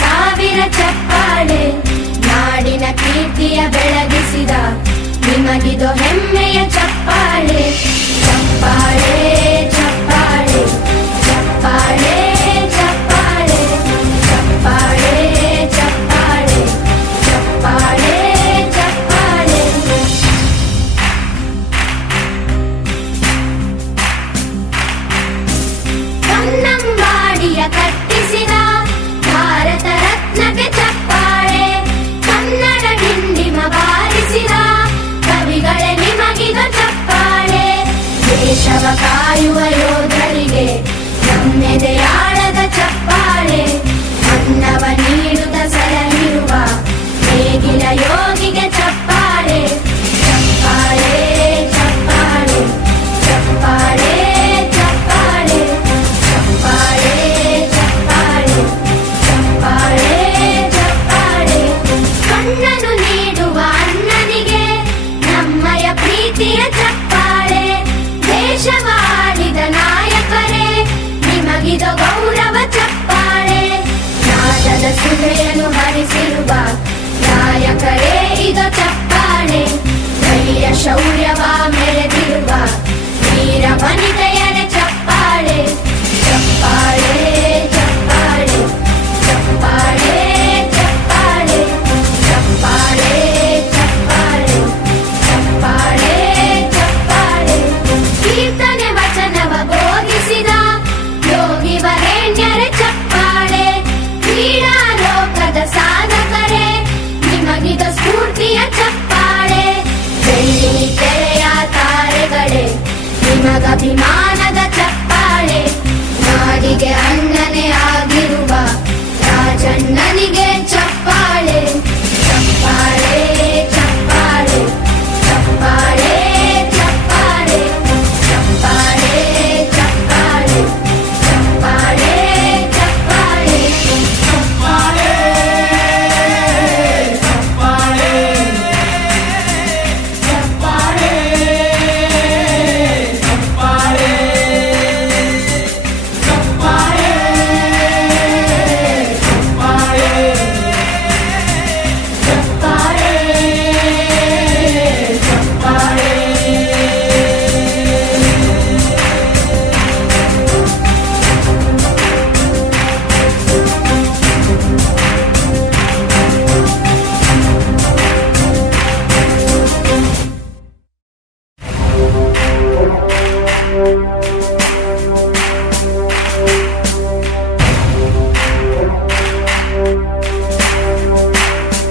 ಸಾವಿರ ಚಪ್ಪಾಳೆ, ನಾಡಿನ ಕೀರ್ತಿಯ ಬೆಳಗಿಸಿದ ನಿಮಗಿದು ಹೆಮ್ಮೆಯ ಚಪ್ಪಾಳೆ. ಚಪ್ಪಾಳೆ ಚಪ್ಪಾಳೆ ಚಪ್ಪಾಳೆ ಚಪ್ಪಾಳೆ ಚಪ್ಪಾಳೆ ಚಪ್ಪಾಳೆ ಚಪ್ಪಾಳೆ ಚಪ್ಪಾಳೆ. ಕನ್ನಂಬಾಡಿಯ ಕಟ್ಟಿಸಿದ ಭಾರತ ರತ್ನಕ್ಕೆ ಚಪ್ಪಾಳೆ, ಕನ್ನಡ ಡಿಂಡಿಮ ಬಾರಿಸಿದ ಕವಿಗಳೇ ನಿಮಗಿದು ಚಪ್ಪಾಳೆ. ದೇಶವ ಕಾಯುವ ಯೋಧರಿಗೆ ನಮ್ಮೆದೆಯಾಳದ ಚಪ್ಪಾಳೆ, ಅನ್ನವ ನೀಡುತ್ತ ಸಲಹಿರುವ ನೇಗಿಲ ಯೋಗಿಗೆ ಚಪ್ಪಾಳೆ. ಚಪ್ಪಾಳೆ ಚಪ್ಪಾಳೆ ಚಪ್ಪಾಳೆ ಚಪ್ಪಾಳೆ ಚಪ್ಪಾಳೆ ಚಪ್ಪಾಳೆ ಚಪ್ಪಾಳೆ ಚಪ್ಪಾಳೆ. ಕಣ್ಣನು ನೀಡುವ ಅನ್ನನಿಗೆ ನಮ್ಮಯ ಪ್ರೀತಿಯ ಚಪ್ಪಾಳೆ, ದೇಶವಾಳಿದ ನಾಯಕರೇ ನಿಮಗಿದು ಗೌರವ ಚಪ್ಪಾಳೆ. ನಾದದ ಸುಧೆಯನ್ನು ಹರಿಸಿರುವ ನಾಯಕರೇ ಇದು ಚಪ್ಪಾಳೆ, ಧೈರ್ಯ ಶೌರ್ಯವ ಮೆರೆದಿರುವ ವೀರ ವನಿತೆಯರ ಚಪ್ಪಾಳೆ. ಚಪ್ಪಾಳೆ ಚಪ್ಪಾಳೆ ಚಪ್ಪಾಳೆ ಚಪ್ಪಾಳೆ ಚಪ್ಪಾಳೆ ಚಪ್ಪಾಳೆ ಚಪ್ಪಾಳೆ ಚಪ್ಪಾಳೆ. ಕೀರ್ತನೆ ವಚನವ ಬೋಧಿಸಿದ ಯೋಗಿ ವರೇಣ್ಯರ ಚಪ್ಪಾಳೆ, ಕ್ರೀಡಾ ಲೋಕದ ಸಾಧಕರೇ ನಿಮಗಿದು ಸ್ಫೂರ್ತಿಯ ಚಪ್ಪಾಳೆ. ಬೆಳ್ಳಿ ತೆರೆಯ ತಾರೆಗಳೇ ನಿಮಗಭಿಮಾನ